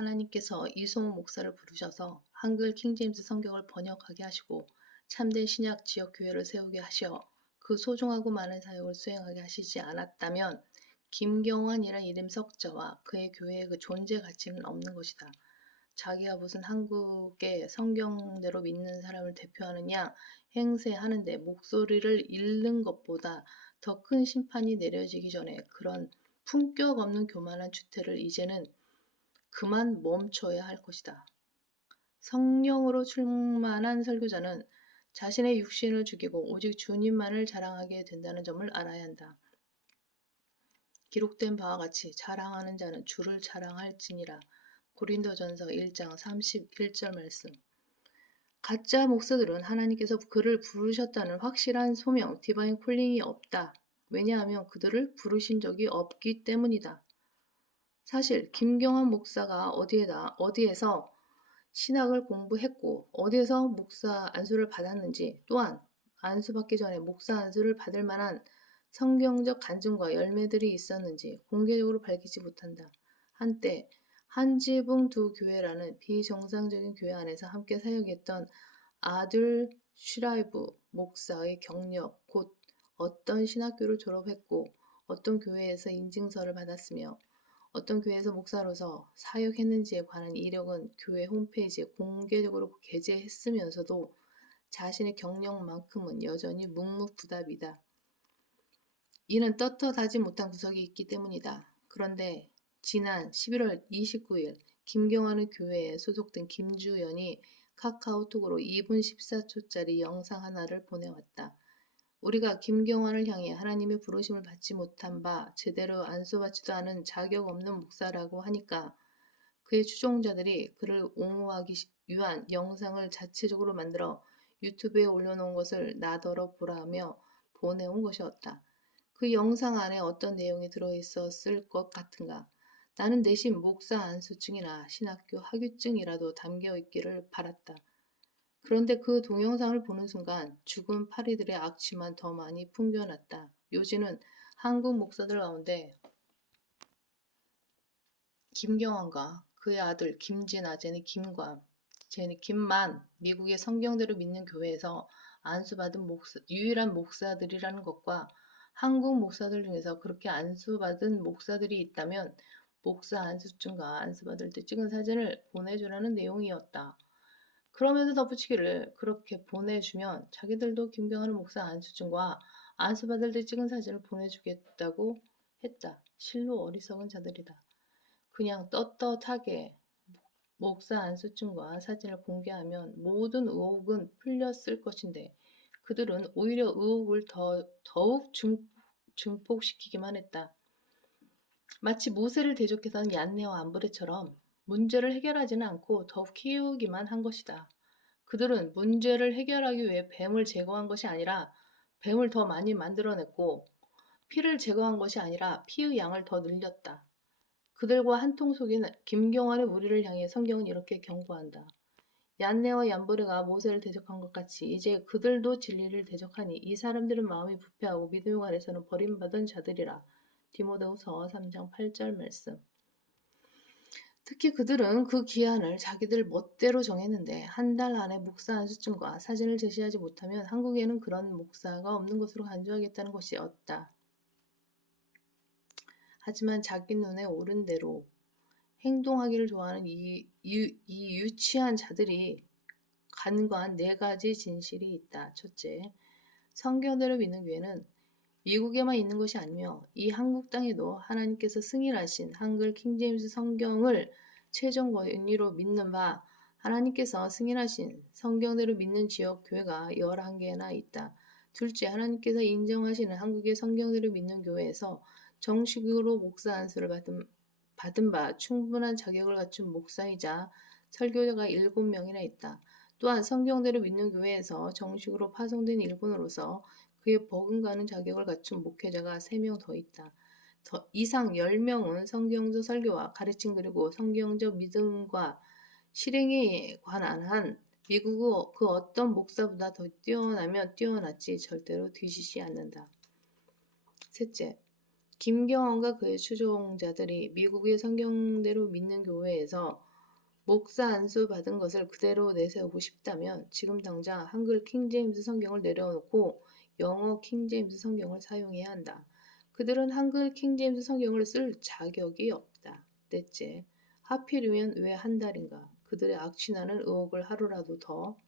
하나님께서 이송호 목사를 부르셔서 한글 킹제임스 성경을 번역하게 하시고 참된 신약 지역 교회를 세우게 하시어 그 소중하고 많은 사역을 수행하게 하시지 않았다면 김경환이란 이름 석자와 그의 교회의 그 존재 가치는 없는 것이다. 자기가 무슨 한국의 성경대로 믿는 사람을 대표하느냐 행세하는데 목소리를 잃는 것보다 더 큰 심판이 내려지기 전에 그런 품격 없는 교만한 주태를 이제는 그만 멈춰야 할 것이다. 성령으로 충만한 설교자는 자신의 육신을 죽이고 오직 주님만을 자랑하게 된다는 점을 알아야 한다. 기록된 바와 같이 자랑하는 자는 주를 자랑할지니라. 고린도전서 1장 31절 말씀. 가짜 목사들은 하나님께서 그를 부르셨다는 확실한 소명, 디바인 콜링이 없다. 왜냐하면 그들을 부르신 적이 없기 때문이다. 사실 김경환 목사가 어디에서 신학을 공부했고 어디에서 목사 안수를 받았는지, 또한 안수받기 전에 목사 안수를 받을 만한 성경적 간증과 열매들이 있었는지 공개적으로 밝히지 못한다. 한때 한지붕 두 교회라는 비정상적인 교회 안에서 함께 사역했던 아들 슈라이브 목사의 경력, 곧 어떤 신학교를 졸업했고 어떤 교회에서 인증서를 받았으며 어떤 교회에서 목사로서 사역했는지에 관한 이력은 교회 홈페이지에 공개적으로 게재했으면서도 자신의 경력만큼은 여전히 묵묵부답이다. 이는 떳떳하지 못한 구석이 있기 때문이다. 그런데 지난 11월 29일 김경환의 교회에 소속된 김주연이 카카오톡으로 2분 14초짜리 영상 하나를 보내왔다. 우리가 김경환을 향해 하나님의 부르심을 받지 못한 바 제대로 안수받지도 않은 자격 없는 목사라고 하니까 그의 추종자들이 그를 옹호하기 위한 영상을 자체적으로 만들어 유튜브에 올려놓은 것을 나더러 보라며 보내온 것이었다. 그 영상 안에 어떤 내용이 들어있었을 것 같은가? 나는 대신 목사 안수증이나 신학교 학위증이라도 담겨있기를 바랐다. 그런데 그 동영상을 보는 순간 죽은 파리들의 악취만 더 많이 풍겨났다. 요지는 한국 목사들 가운데 김경환과 그의 아들 김진아, 쟤는 김만 미국의 성경대로 믿는 교회에서 안수받은 유일한 목사들이라는 것과 한국 목사들 중에서 그렇게 안수받은 목사들이 있다면 목사 안수증과 안수받을 때 찍은 사진을 보내주라는 내용이었다. 그러면서 덧붙이기를 그렇게 보내주면 자기들도 김경환 목사 안수증과 안수받을 때 찍은 사진을 보내주겠다고 했다. 실로 어리석은 자들이다. 그냥 떳떳하게 목사 안수증과 사진을 공개하면 모든 의혹은 풀렸을 것인데 그들은 오히려 의혹을 더욱 증폭시키기만 했다. 마치 모세를 대적해서는 얀네와 암브레처럼 문제를 해결하지는 않고 더욱 키우기만 한 것이다. 그들은 문제를 해결하기 위해 뱀을 제거한 것이 아니라 뱀을 더 많이 만들어냈고 피를 제거한 것이 아니라 피의 양을 더 늘렸다. 그들과 한통 속인 김경환의 우리를 향해 성경은 이렇게 경고한다. 얀네와 얀브레가 모세를 대적한 것 같이 이제 그들도 진리를 대적하니 이 사람들은 마음이 부패하고 믿음 안에서는 버림받은 자들이라. 디모데후서 3장 8절 말씀. 특히 그들은 그 기한을 자기들 멋대로 정했는데 한 달 안에 목사 안수증과 사진을 제시하지 못하면 한국에는 그런 목사가 없는 것으로 간주하겠다는 것이었다. 하지만 자기 눈에 오른 대로 행동하기를 좋아하는 이 유치한 자들이 간과한 4가지 진실이 있다. 첫째, 성경대로 믿는 교회는 미국에만 있는 것이 아니며 이 한국 땅에도 하나님께서 승인하신 한글 킹제임스 성경을 최종 권위로 믿는 바 하나님께서 승인하신 성경대로 믿는 지역 교회가 11개나 있다. 둘째, 하나님께서 인정하시는 한국의 성경대로 믿는 교회에서 정식으로 목사 안수를 받은 바 충분한 자격을 갖춘 목사이자 설교자가 7명이나 있다. 또한 성경대로 믿는 교회에서 정식으로 파송된 일꾼으로서 그에 버금가는 자격을 갖춘 목회자가 3명 더 있다. 이상 10명은 성경적 설교와 가르침 그리고 성경적 믿음과 실행에 관한 한 미국의 그 어떤 목사보다 더 뛰어나면 뛰어났지 절대로 뒤지지 않는다. 셋째, 김경환과 그의 추종자들이 미국의 성경대로 믿는 교회에서 목사 안수 받은 것을 그대로 내세우고 싶다면 지금 당장 한글 킹제임스 성경을 내려놓고 영어 킹제임스 성경을 사용해야 한다. 그들은 한글 킹제임스 성경을 쓸 자격이 없다. 넷째, 하필이면 왜 한 달인가? 그들의 악취나는 의혹을 하루라도 더